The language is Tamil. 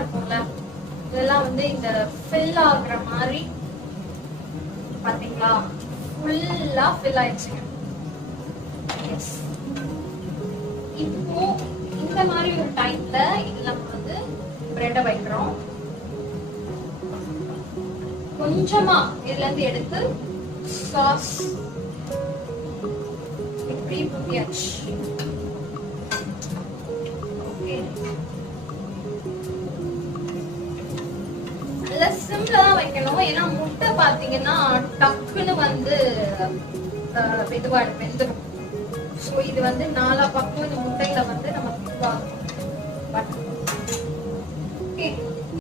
இருக்கும்ல, இதெல்லாம் வந்து இந்த ஃபில் ஆகுற மாதிரி பாத்தீங்களா, ஃபுல்லா ஃபில் ஆயிடுச்சுங்க. இப்போ இந்த மாதிரி ஒரு டைம்ல இதுல நம்ம வந்து பிரெட்டை வைக்கிறோம். கொஞ்சமா இதுல இருந்து எடுத்து சாஸ் இப்படி ஊத்தியாச்சு. ஓகே, நல்ல சிம்ல தான் வைக்கணும். ஏன்னா முட்டை பாத்தீங்கன்னா டக்குன்னு வந்து மெதுவா வெந்துடும். ஸோ இது வந்து 4 பக்கம் இந்த முட்டையில வந்து நம்ம ஓகே